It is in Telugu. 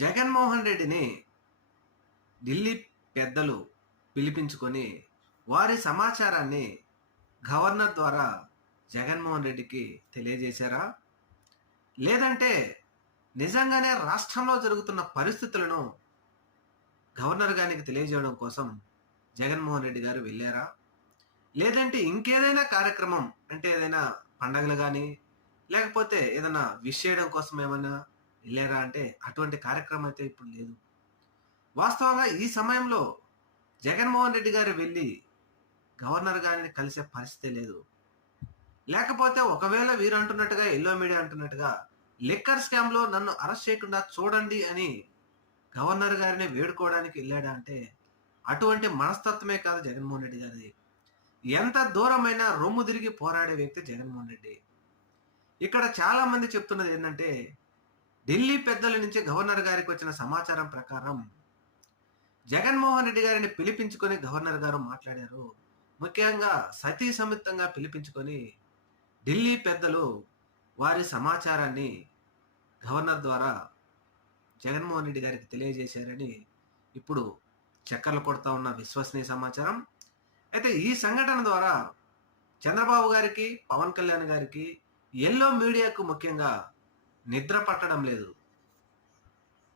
జగన్మోహన్ రెడ్డిని ఢిల్లీ పెద్దలు పిలిపించుకొని వారి సమాచారాన్ని గవర్నర్ ద్వారా జగన్మోహన్ రెడ్డికి తెలియజేశారా? లేదంటే నిజంగానే రాష్ట్రంలో జరుగుతున్న పరిస్థితులను గవర్నర్ గారికి తెలియజేయడం కోసం జగన్మోహన్ రెడ్డి గారు వెళ్ళారా? లేదంటే ఇంకేదైనా కార్యక్రమం అంటే ఏదైనా పండగలు కానీ లేకపోతే ఏదైనా విష్ చేయడం కోసం ఏమైనా వెళ్ళారా అంటే అటువంటి కార్యక్రమం అయితే ఇప్పుడు లేదు. వాస్తవంగా ఈ సమయంలో జగన్మోహన్ రెడ్డి గారు వెళ్ళి గవర్నర్ గారిని కలిసే పరిస్థితి లేదు. లేకపోతే ఒకవేళ వీరు అంటున్నట్టుగా ఎల్లో మీడియా అంటున్నట్టుగా లిక్కర్ స్కామ్లో నన్ను అరెస్ట్ చేయకుండా చూడండి అని గవర్నర్ గారిని వేడుకోవడానికి వెళ్ళాడా అంటే అటువంటి మనస్తత్వమే కాదు జగన్మోహన్ రెడ్డి గారిది. ఎంత దూరమైనా రొమ్ము తిరిగి పోరాడే వ్యక్తి జగన్మోహన్ రెడ్డి. ఇక్కడ చాలా మంది చెప్తున్నది ఏంటంటే ఢిల్లీ పెద్దల నుంచి గవర్నర్ గారికి వచ్చిన సమాచారం ప్రకారం జగన్మోహన్ రెడ్డి గారిని పిలిపించుకొని గవర్నర్ గారు మాట్లాడారు. ముఖ్యంగా సతీ సమిత్తంగా పిలిపించుకొని ఢిల్లీ పెద్దలు వారి సమాచారాన్ని గవర్నర్ ద్వారా జగన్మోహన్ రెడ్డి గారికి తెలియజేశారని ఇప్పుడు చక్కర్లు కొడతా ఉన్న విశ్వసనీయ సమాచారం. అయితే ఈ సంఘటన ద్వారా చంద్రబాబు గారికి, పవన్ కళ్యాణ్ గారికి, ఎల్లో మీడియాకు ముఖ్యంగా నిద్ర పట్టడం లేదు.